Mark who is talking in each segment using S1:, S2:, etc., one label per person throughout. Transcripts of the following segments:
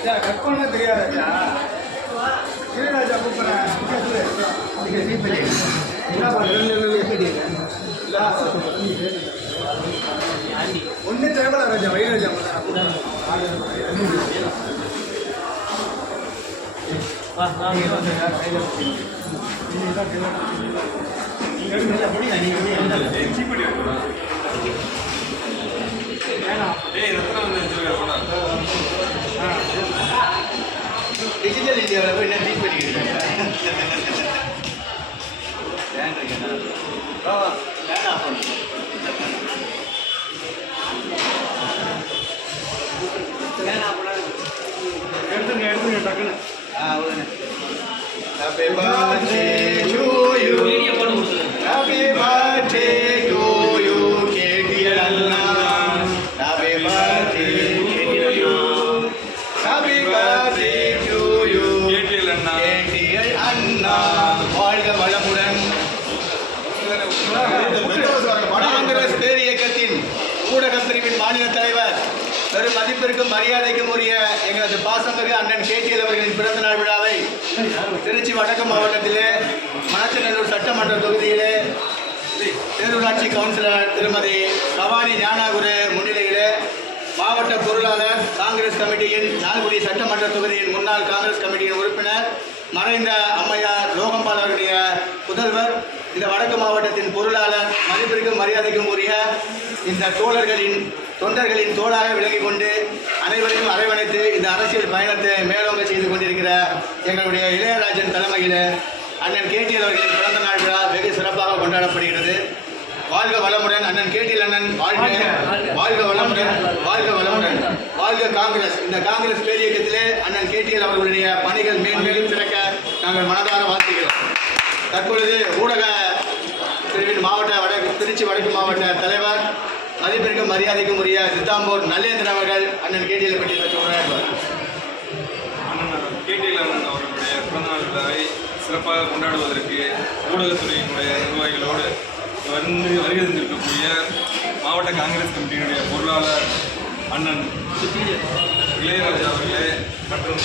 S1: ஐயா கட் பண்ண தெரியாதா சீராஜா கூப்பிட்றேன். ஒன்று தேவையில்ல ராஜா. வைராஜா
S2: டிஜிட்டல் இந்தியாவில் போய் என்ன ட்ரீட் பண்ணிக்கிறீங்க
S1: எடுத்துங்க எடுத்துங்க டக்குன்னு.
S2: Happy birthday வளமுடன் காங்கிரஸ் பேர் இயக்கத்தின் ஊடகப் பிரிவின் மாநில தலைவர். பெரும் மதிப்பிற்கும் மரியாதைக்கும் உரிய எங்களது பாசமிகு அண்ணன் கேட்டியல் அவர்களின் பிறந்த நாள் விழாவை திருச்சி வடக்கு மாவட்டத்திலே மணச்சநல்லூர் சட்டமன்ற தொகுதியிலே பேரூராட்சி கவுன்சிலர் திருமதி பவானி ஞானாகுரு முன்னிலையிலே மாவட்ட பொருளாளர் காங்கிரஸ் கமிட்டியின் லால்குடி சட்டமன்ற தொகுதியின் முன்னாள் காங்கிரஸ் கமிட்டியின் உறுப்பினர் மறைந்த அம்மையார் லோகம்பால் அவருடைய புதல்வர் இந்த வடக்கு மாவட்டத்தின் பொருளாளர் மதிப்பிற்கும் மரியாதைக்கும் உரிய இந்த தோழர்களின் தொண்டர்களின் தோளாக விலகிக் கொண்டு அனைவரையும் அரவணைத்து இந்த அரசியல் பயணத்தை மேலோங்க செய்து கொண்டிருக்கிற எங்களுடைய இளையராஜன் தலைமையில் அண்ணன் கேடிஎல் அவர்களின் பிறந்த நாள் விழா வெகு சிறப்பாக கொண்டாடப்படுகிறது. வாழ்க வளமுடன் அண்ணன் கேட்டில் அண்ணன் வாழ்க வாழ்க வளமுடன் வாழ்க வளமுடன். வாழ்க காங்கிரஸ். இந்த காங்கிரஸ் பேரியக்கத்திலே அண்ணன் கேட்டியல் அவர்களுடைய பணிகள் மேன்மேலும் சிறக்க நாங்கள் மனதார வாழ்த்துகிறோம். தற்பொழுது ஊடக பிரிவின் மாவட்ட வடக்கு திருச்சி வடக்கு மாவட்ட தலைவர் மதிப்பிற்கும் மரியாதைக்கும் உரிய சித்தாம்பூர் நல்லேந்திரன் அவர்கள் அண்ணன் கேடியில் பற்றி பற்றி உரையாற்றுவார்
S3: அண்ணன் கேடிஎல் அண்ணன் அவர்களுடைய பிறந்தநாள் விழாவை சிறப்பாக கொண்டாடுவதற்கு ஊடகத்துறையினுடைய நிர்வாகிகளோடு வந்து வருகை தந்திருக்கக்கூடிய மாவட்ட காங்கிரஸ் கமிட்டியினுடைய பொருளாளர் அண்ணன் இளையராஜா அவர்களே மற்றும்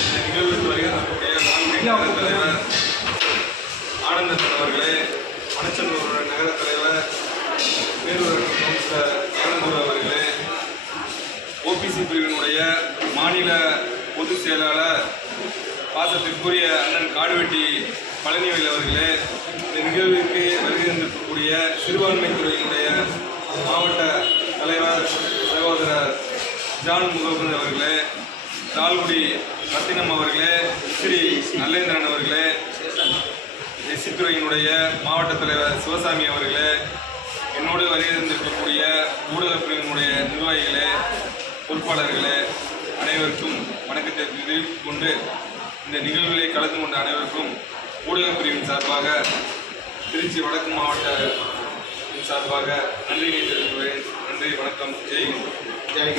S3: பேரூராட்சி கவுன்சிலர் அவர்களே ஓபிசி பிரிவினுடைய மாநில பொதுச் செயலாளர் பாசத்திற்குரிய அண்ணன் காடுவெட்டி பழனிவேல் அவர்களே இந்த நிகழ்விற்கு வருகை தந்திருக்கக்கூடிய சிறுபான்மை துறையினுடைய மாவட்ட தலைவர் சகோதரர் ஜான் முகமது அவர்களே லால்குடி ரத்தினம் அவர்களே ஸ்ரீ நல்லேந்திரன் அவர்களே எஸ்சி துறையினுடைய மாவட்ட தலைவர் சிவசாமி அவர்களே என்னோடு வருகை தந்திருக்கக்கூடிய பிரிவினுடைய நிர்வாகிகளே பொறுப்பாளர்களே அனைவருக்கும் வணக்கத்தை தெரிவித்துக் கொண்டு இந்த நிகழ்வுகளை கலந்து கொண்ட அனைவருக்கும் ஊடகப் பிரிவின் சார்பாக திருச்சி வடக்கு மாவட்ட சார்பாக நன்றியை தெரிவிக்கிறேன் நன்றி வணக்கம். ஜெய்
S2: ஜெய்